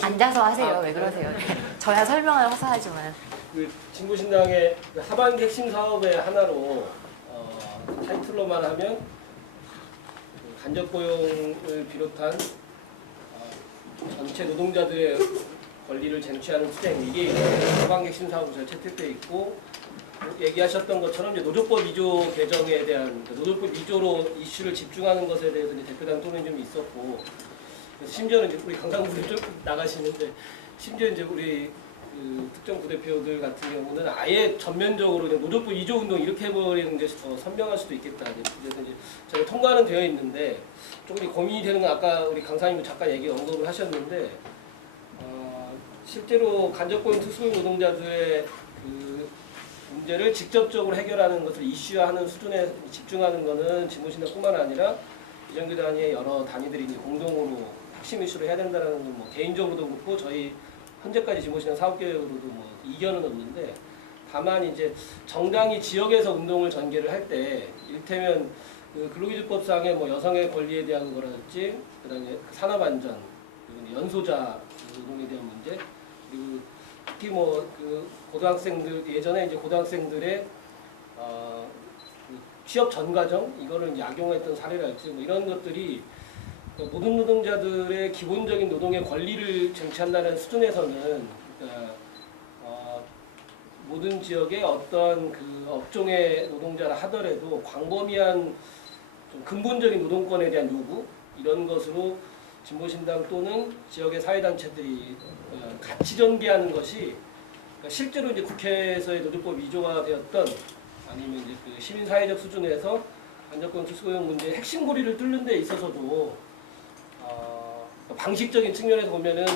앉아서 하세요. 왜 그러세요? 저야 설명을 허사하지만. 그 진보신당의 하반기 핵심 사업의 하나로 타이틀로만 하면 그 간접 고용을 비롯한 전체 노동자들의 권리를 쟁취하는 투쟁, 이게 하반기 핵심 사업으로 잘 채택되어 있고, 얘기하셨던 것처럼 이제 노조법 2조 개정에 대한 노조법 2조로 이슈를 집중하는 것에 대해서 이제 대표단 토론이 좀 있었고, 그래서 심지어는 이제 우리 강상부 좀 나가시는데, 심지어 이제 우리 그 특정 부대표들 같은 경우는 아예 전면적으로 그냥 노조법 2조 운동 이렇게 해버리는 게 더 선명할 수도 있겠다. 그래서 이제 저희 통과는 되어 있는데 조금 고민이 되는 건 아까 우리 강사님도 잠깐 언급을 하셨는데, 실제로 간접고용 특수고용 노동자들의 그 문제를 직접적으로 해결하는 것을 이슈화하는 수준에 집중하는 것은 진보신당뿐만 아니라 비정규 단위의 여러 단위들이 이제 공동으로 핵심 이슈로 해야 된다는 건 뭐 개인적으로도 그렇고 저희 현재까지 진보신당 사업계획으로도 뭐 이견은 없는데, 다만 이제 정당이 지역에서 운동을 전개를 할 때 이를테면 그 근로기준법상의 뭐 여성의 권리에 대한 거라든지, 그다음에 산업안전, 그리고 연소자 노동에 대한 문제, 그리고 특히 뭐 그 고등학생들 예전에 이제 고등학생들의 그 취업 전 과정 이거를 이제 악용했던 사례랄지 뭐 이런 것들이 모든 노동자들의 기본적인 노동의 권리를 쟁취한다는 수준에서는, 그러니까 모든 지역의 어떤 그 업종의 노동자라 하더라도 광범위한 좀 근본적인 노동권에 대한 요구 이런 것으로 진보신당 또는 지역의 사회단체들이 같이 전개하는 것이, 그러니까 실제로 이제 국회에서의 노조법 2조가 되었던, 아니면 이제 그 시민사회적 수준에서 간접고용 특수고용 문제의 핵심 고리를 뚫는 데 있어서도 방식적인 측면에서 보면은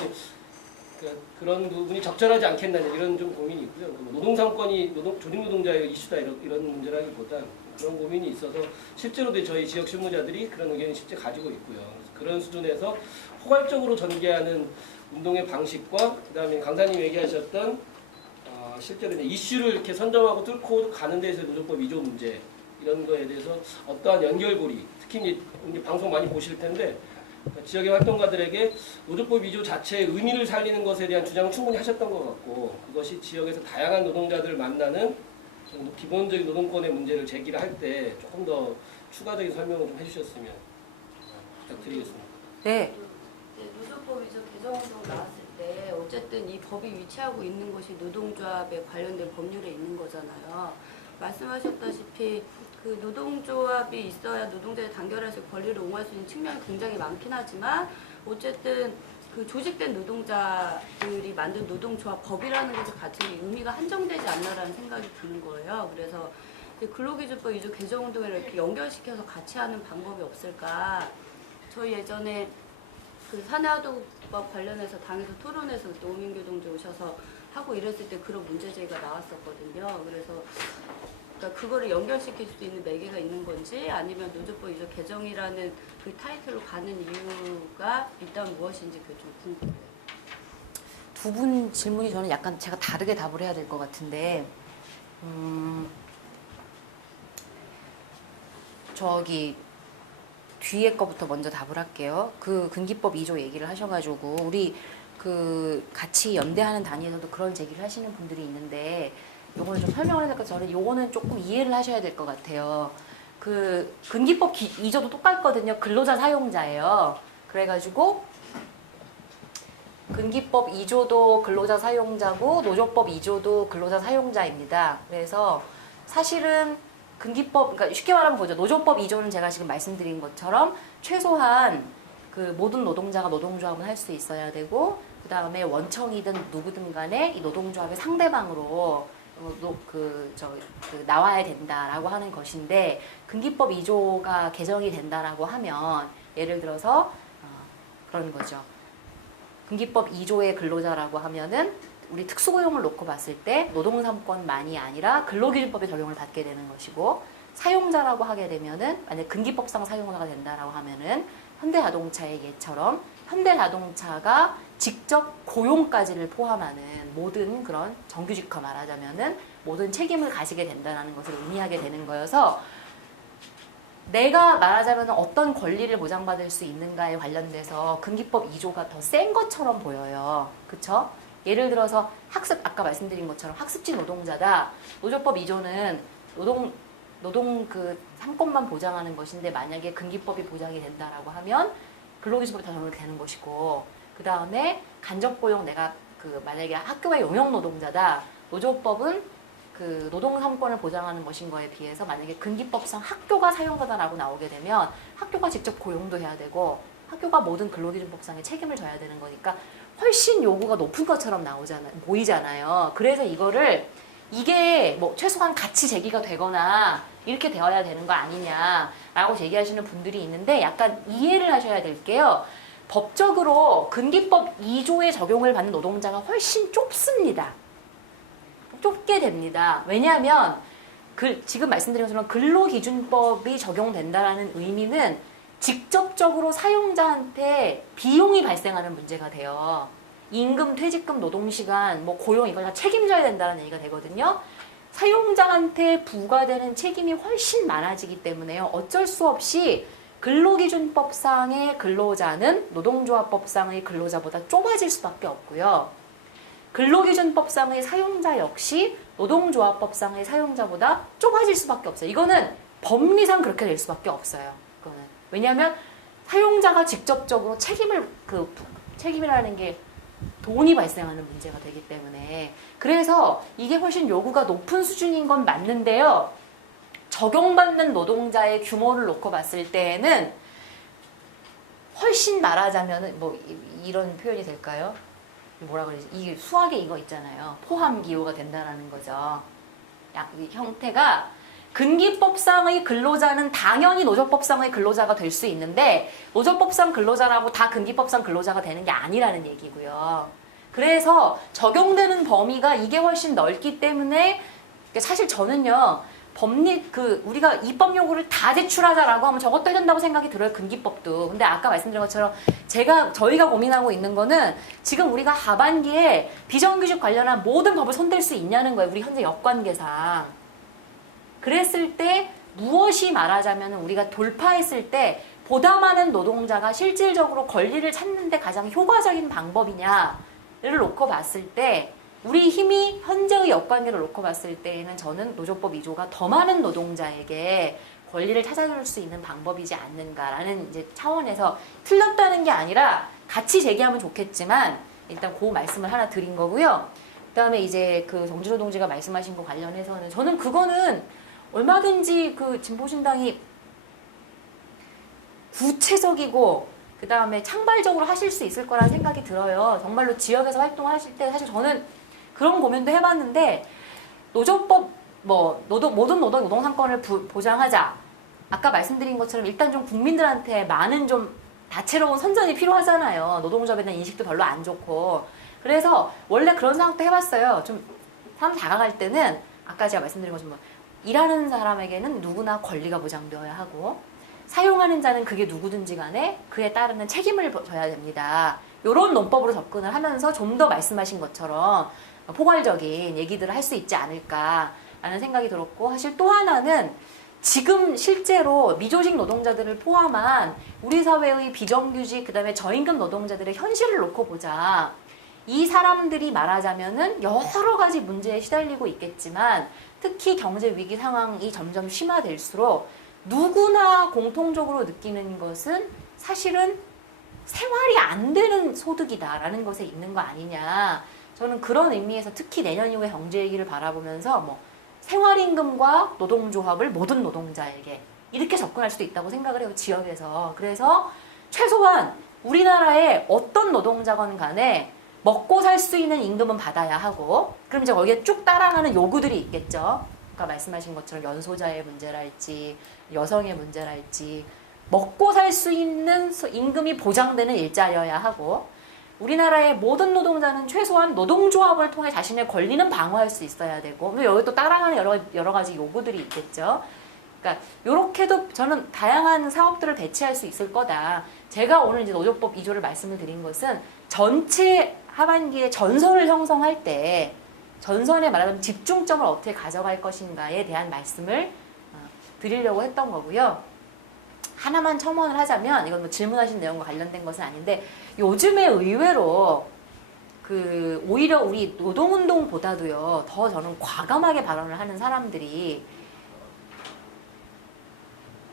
그런 부분이 적절하지 않겠나 이런 좀 고민이 있고요. 노동상권이 조직노동자의 이슈다 이런 문제라기보단 그런 고민이 있어서 실제로도 저희 지역 실무자들이 그런 의견을 실제 가지고 있고요. 그런 수준에서 포괄적으로 전개하는 운동의 방식과, 그다음에 강사님 얘기하셨던 실제로 이제 이슈를 이렇게 선점하고 뚫고 가는 데서 노조법 2조 문제 이런 거에 대해서 어떠한 연결고리, 특히 이제 방송 많이 보실 텐데 지역의 활동가들에게 노조법 2조 자체의 의미를 살리는 것에 대한 주장을 충분히 하셨던 것 같고, 그것이 지역에서 다양한 노동자들을 만나는 기본적인 노동권의 문제를 제기를 할 때 조금 더 추가적인 설명을 좀 해주셨으면 부탁드리겠습니다. 네. 노조법 2조 개정운동 나왔을 때 어쨌든 이 법이 위치하고 있는 것이 노동조합에 관련된 법률에 있는 거잖아요. 말씀하셨다시피 그 노동조합이 있어야 노동자의 단결해서 권리를 옹호할 수 있는 측면이 굉장히 많긴 하지만, 어쨌든 그 조직된 노동자들이 만든 노동조합 법이라는 것을 가지고 의미가 한정되지 않나라는 생각이 드는 거예요. 그래서 근로기준법 2조 개정운동을 이렇게 연결시켜서 같이 하는 방법이 없을까. 저희 예전에 그 사내아동법 관련해서 당에서 토론해서 오민규 동지 오셔서 하고 이랬을 때 그런 문제제기가 나왔었거든요. 그래서 그러니까 그거를 연결시킬 수 있는 매개가 있는 건지, 아니면 노조법 2조 개정이라는 그 타이틀로 가는 이유가 일단 무엇인지 그게 좀 궁금해요. 두 분 질문이 저는 약간 제가 다르게 답을 해야 될 것 같은데, 저기 뒤에 거부터 먼저 답을 할게요. 그 근기법 2조 얘기를 하셔가지고 우리 그 같이 연대하는 단위에서도 그런 제기를 하시는 분들이 있는데, 요거는 좀 설명을 해야 될 것 같아요. 저는 요거는 조금 이해를 하셔야 될 것 같아요. 그 근기법 2조도 똑같거든요. 근로자 사용자예요. 그래가지고 근기법 2조도 근로자 사용자고 노조법 2조도 근로자 사용자입니다. 그래서 사실은 근기법, 그러니까 쉽게 말하면 보죠. 노조법 2조는 제가 지금 말씀드린 것처럼 최소한 그 모든 노동자가 노동조합은 할 수 있어야 되고, 그 다음에 원청이든 누구든 간에 이 노동조합의 상대방으로 나와야 된다라고 하는 것인데, 근기법 2조가 개정이 된다라고 하면 예를 들어서 그런 거죠. 근기법 2조의 근로자라고 하면은 우리 특수고용을 놓고 봤을 때 노동삼권만이 아니라 근로기준법에 적용을 받게 되는 것이고, 사용자라고 하게 되면은 만약 근기법상 사용자가 된다라고 하면은 현대자동차의 예처럼 현대자동차가 직접 고용까지를 포함하는 모든 그런 정규직화 말하자면은 모든 책임을 가지게 된다는 것을 의미하게 되는 거여서, 내가 말하자면 어떤 권리를 보장받을 수 있는가에 관련돼서 근기법 2조가 더 센 것처럼 보여요. 그쵸? 예를 들어서 학습, 아까 말씀드린 것처럼 학습지 노동자다. 노조법 2조는 노동 그 3권만 보장하는 것인데 만약에 근기법이 보장이 된다라고 하면 근로기준법이 다 적용되는 것이고, 그 다음에 간접고용 내가 그 만약에 학교의 용역 노동자다. 노조법은 그 노동 3권을 보장하는 것인 거에 비해서 만약에 근기법상 학교가 사용자다라고 나오게 되면 학교가 직접 고용도 해야 되고 학교가 모든 근로기준법상의 책임을 져야 되는 거니까 훨씬 요구가 높은 것처럼 보이잖아요. 그래서 이게 뭐 최소한 같이 제기가 되거나 이렇게 되어야 되는 거 아니냐라고 제기하시는 분들이 있는데 약간 이해를 하셔야 될 게요. 법적으로 근기법 2조에 적용을 받는 노동자가 훨씬 좁습니다. 좁게 됩니다. 왜냐하면 지금 말씀드린 것처럼 근로기준법이 적용된다라는 의미는 직접적으로 사용자한테 비용이 발생하는 문제가 돼요. 임금, 퇴직금, 노동시간, 뭐 고용 이걸 다 책임져야 된다는 얘기가 되거든요. 사용자한테 부과되는 책임이 훨씬 많아지기 때문에요. 어쩔 수 없이 근로기준법상의 근로자는 노동조합법상의 근로자보다 좁아질 수밖에 없고요. 근로기준법상의 사용자 역시 노동조합법상의 사용자보다 좁아질 수밖에 없어요. 이거는 법리상 그렇게 될 수밖에 없어요. 이거는. 왜냐하면 사용자가 직접적으로 책임이라는 게 돈이 발생하는 문제가 되기 때문에. 그래서 이게 훨씬 요구가 높은 수준인 건 맞는데요. 적용받는 노동자의 규모를 놓고 봤을 때에는 훨씬 말하자면은 뭐 이런 표현이 될까요? 뭐라 그러지? 이게 수학에 이거 있잖아요. 포함 기호가 된다라는 거죠. 이 형태가 근기법상의 근로자는 당연히 노조법상의 근로자가 될 수 있는데 노조법상 근로자라고 다 근기법상 근로자가 되는 게 아니라는 얘기고요. 그래서 적용되는 범위가 이게 훨씬 넓기 때문에 사실 저는요. 우리가 입법 요구를 다 제출하자라고 하면 저것도 해야 된다고 생각이 들어요. 근기법도. 근데 아까 말씀드린 것처럼 저희가 고민하고 있는 거는 지금 우리가 하반기에 비정규직 관련한 모든 법을 손댈 수 있냐는 거예요. 우리 현재 역관계상. 그랬을 때 무엇이 말하자면 우리가 돌파했을 때 보다 많은 노동자가 실질적으로 권리를 찾는 데 가장 효과적인 방법이냐를 놓고 봤을 때 우리 힘이 현재의 역관계를 놓고 봤을 때에는 저는 노조법 2조가 더 많은 노동자에게 권리를 찾아줄 수 있는 방법이지 않는가라는 이제 차원에서 틀렸다는 게 아니라 같이 제기하면 좋겠지만 일단 그 말씀을 하나 드린 거고요. 그다음에 이제 그 정진호 동지가 말씀하신 거 관련해서는 저는 그거는 얼마든지 그 진보신당이 구체적이고 그 다음에 창발적으로 하실 수 있을 거라는 생각이 들어요. 정말로 지역에서 활동하실 때 사실 저는 그런 고민도 해봤는데 노조법 모든 노동 3권을 보장하자. 아까 말씀드린 것처럼 일단 좀 국민들한테 많은 좀 다채로운 선전이 필요하잖아요. 노동조합에 대한 인식도 별로 안 좋고. 그래서 원래 그런 생각도 해봤어요. 좀 사람 다가갈 때는 아까 제가 말씀드린 것처럼 일하는 사람에게는 누구나 권리가 보장되어야 하고 사용하는 자는 그게 누구든지 간에 그에 따르는 책임을 져야 됩니다. 이런 논법으로 접근을 하면서 좀 더 말씀하신 것처럼 포괄적인 얘기들을 할 수 있지 않을까라는 생각이 들었고, 사실 또 하나는 지금 실제로 미조직 노동자들을 포함한 우리 사회의 비정규직 그다음에 저임금 노동자들의 현실을 놓고 보자. 이 사람들이 말하자면은 여러 가지 문제에 시달리고 있겠지만 특히 경제 위기 상황이 점점 심화될수록 누구나 공통적으로 느끼는 것은 사실은 생활이 안 되는 소득이다라는 것에 있는 거 아니냐. 저는 그런 의미에서 특히 내년 이후의 경제 위기를 바라보면서 생활임금과 노동조합을 모든 노동자에게 이렇게 접근할 수도 있다고 생각을 해요. 지역에서. 그래서 최소한 우리나라의 어떤 노동자건 간에 먹고 살 수 있는 임금은 받아야 하고, 그럼 이제 거기에 쭉 따라가는 요구들이 있겠죠. 아까 말씀하신 것처럼 연소자의 문제랄지 여성의 문제랄지 먹고 살 수 있는 임금이 보장되는 일자리여야 하고, 우리나라의 모든 노동자는 최소한 노동조합을 통해 자신의 권리는 방어할 수 있어야 되고, 여기 또 따라가는 여러 가지 요구들이 있겠죠. 그러니까 이렇게도 저는 다양한 사업들을 배치할 수 있을 거다. 제가 오늘 이제 노조법 2조를 말씀을 드린 것은 전체 하반기에 전선을 형성할 때 전선에 말하자면 집중점을 어떻게 가져갈 것인가에 대한 말씀을 드리려고 했던 거고요. 하나만 첨언을 하자면 이건 뭐 질문하신 내용과 관련된 것은 아닌데 요즘에 의외로 그 오히려 우리 노동운동보다도요 더 저는 과감하게 발언을 하는 사람들이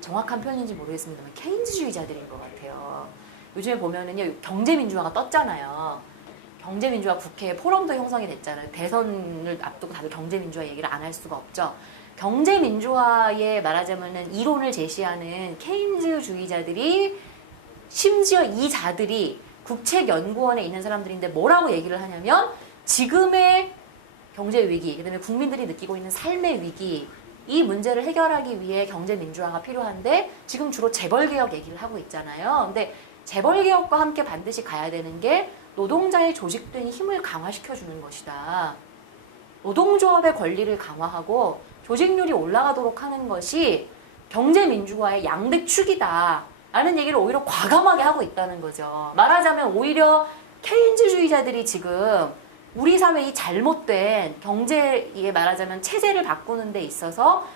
정확한 표현인지 모르겠습니다만 케인즈주의자들인 것 같아요. 요즘에 보면은요 경제민주화가 떴잖아요. 경제민주화 국회에 포럼도 형성이 됐잖아요. 대선을 앞두고 다들 경제민주화 얘기를 안 할 수가 없죠. 경제민주화에 말하자면은 이론을 제시하는 케인즈주의자들이 심지어 이 자들이 국책연구원에 있는 사람들인데 뭐라고 얘기를 하냐면 지금의 경제위기, 그다음에 국민들이 느끼고 있는 삶의 위기 이 문제를 해결하기 위해 경제민주화가 필요한데 지금 주로 재벌개혁 얘기를 하고 있잖아요. 근데 재벌개혁과 함께 반드시 가야 되는 게 노동자의 조직된 힘을 강화시켜주는 것이다. 노동조합의 권리를 강화하고 조직률이 올라가도록 하는 것이 경제민주화의 양대축이다. 라는 얘기를 오히려 과감하게 하고 있다는 거죠. 말하자면 오히려 케인즈주의자들이 지금 우리 사회의 잘못된 경제에 말하자면 체제를 바꾸는 데 있어서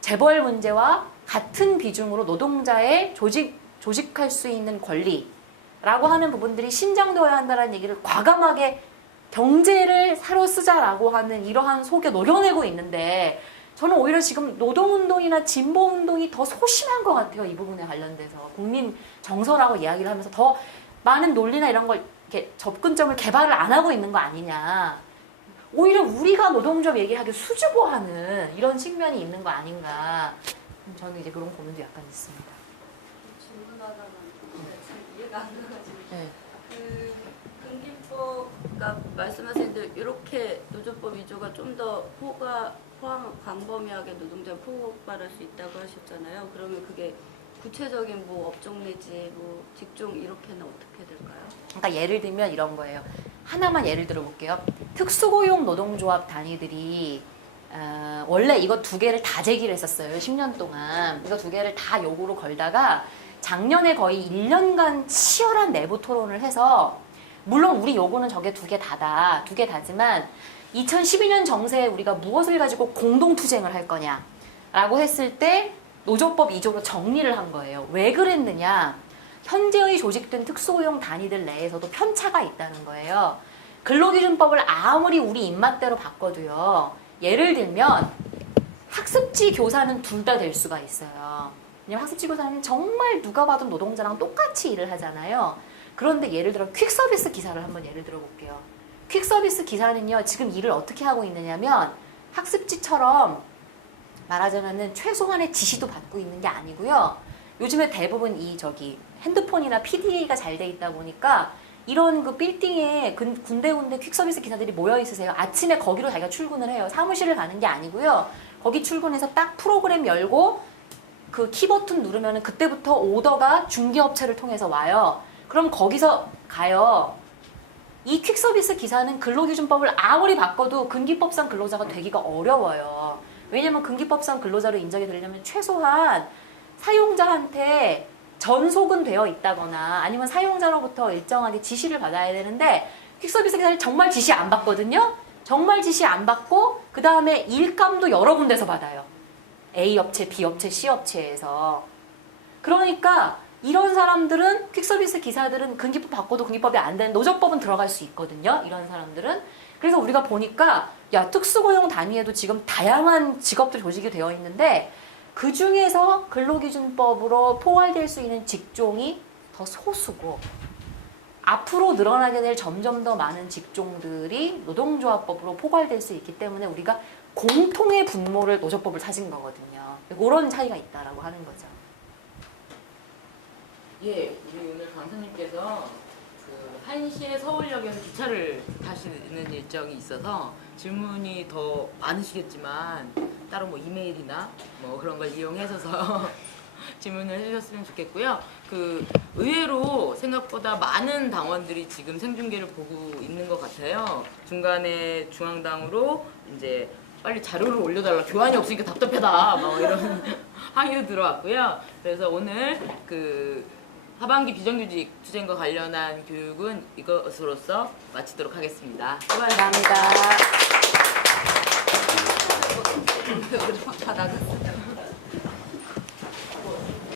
재벌 문제와 같은 비중으로 노동자의 조직할 수 있는 권리라고 하는 부분들이 신장되어야 한다는 얘기를 과감하게 경제를 사로 쓰자라고 하는 이러한 속에 녹여내고 있는데 저는 오히려 지금 노동운동이나 진보운동이 더 소심한 것 같아요. 이 부분에 관련돼서. 국민 정서라고 이야기를 하면서 더 많은 논리나 이런 걸 이렇게 접근점을 개발을 안 하고 있는 거 아니냐. 오히려 우리가 노동조합 얘기하기 수줍어하는 이런 측면이 있는 거 아닌가. 저는 이제 그런 고민도 약간 있습니다. 질문하다가 잘 이해가 안 가가지고 네. 그 근기법가 말씀하신 대로 이렇게 노조법 위조가 좀 더 광범위하게 노동자 포괄할 수 있다고 하셨잖아요. 그러면 그게 구체적인 뭐 업종 내지 뭐 직종 이렇게는 어떻게 될까요? 그러니까 예를 들면 이런 거예요. 하나만 예를 들어볼게요. 특수고용 노동조합 단위들이 원래 이거 두 개를 다 제기를 했었어요. 10년 동안. 이거 두 개를 다 요구로 걸다가 작년에 거의 1년간 치열한 내부 토론을 해서 물론 우리 요구는 저게 두 개 다다. 두 개 다지만 2012년 정세에 우리가 무엇을 가지고 공동투쟁을 할 거냐라고 했을 때 노조법 2조로 정리를 한 거예요. 왜 그랬느냐? 현재의 조직된 특수고용 단위들 내에서도 편차가 있다는 거예요. 근로기준법을 아무리 우리 입맛대로 바꿔도요. 예를 들면 학습지 교사는 둘 다 될 수가 있어요. 왜냐면 학습지 교사는 정말 누가 봐도 노동자랑 똑같이 일을 하잖아요. 그런데 예를 들어 퀵서비스 기사를 한번 예를 들어 볼게요. 퀵서비스 기사는요. 지금 일을 어떻게 하고 있느냐면 학습지처럼 말하자면은 최소한의 지시도 받고 있는 게 아니고요. 요즘에 대부분 핸드폰이나 PDA가 잘 돼 있다 보니까 이런 그 빌딩에 군데군데 퀵서비스 기사들이 모여 있으세요. 아침에 거기로 자기가 출근을 해요. 사무실을 가는 게 아니고요. 거기 출근해서 딱 프로그램 열고 그 키버튼 누르면은 그때부터 오더가 중개업체를 통해서 와요. 그럼 거기서 가요. 이 퀵서비스 기사는 근로기준법을 아무리 바꿔도 근기법상 근로자가 되기가 어려워요. 왜냐면 근기법상 근로자로 인정이 되려면 최소한 사용자한테 전속은 되어 있다거나 아니면 사용자로부터 일정하게 지시를 받아야 되는데 퀵서비스 기사를 정말 지시 안 받거든요. 정말 지시 안 받고 그 다음에 일감도 여러 군데서 받아요. A 업체, B 업체, C 업체에서. 그러니까 이런 사람들은 퀵서비스 기사들은 근기법 바꿔도 근기법이 안 되는 노조법은 들어갈 수 있거든요. 이런 사람들은. 그래서 우리가 보니까 야 특수고용 단위에도 지금 다양한 직업들 조직이 되어 있는데 그 중에서 근로기준법으로 포괄될 수 있는 직종이 더 소수고 앞으로 늘어나게 될 점점 더 많은 직종들이 노동조합법으로 포괄될 수 있기 때문에 우리가 공통의 분모를 노조법을 찾은 거거든요. 그런 차이가 있다라고 하는 거죠. 예, 우리 오늘 강사님께서 그 1시에 서울역에서 기차를 타시는 일정이 있어서 질문이 더 많으시겠지만 따로 뭐 이메일이나 뭐 그런 걸 이용해서 질문을 해주셨으면 좋겠고요. 그 의외로 생각보다 많은 당원들이 지금 생중계를 보고 있는 것 같아요. 중간에 중앙당으로 이제 빨리 자료를 올려달라. 교환이 없으니까 답답하다. 뭐 이런 항의도 들어왔고요. 그래서 오늘 그 하반기 비정규직 투쟁과 관련한 교육은 이것으로서 마치도록 하겠습니다. 감사합니다. 다 나갔어.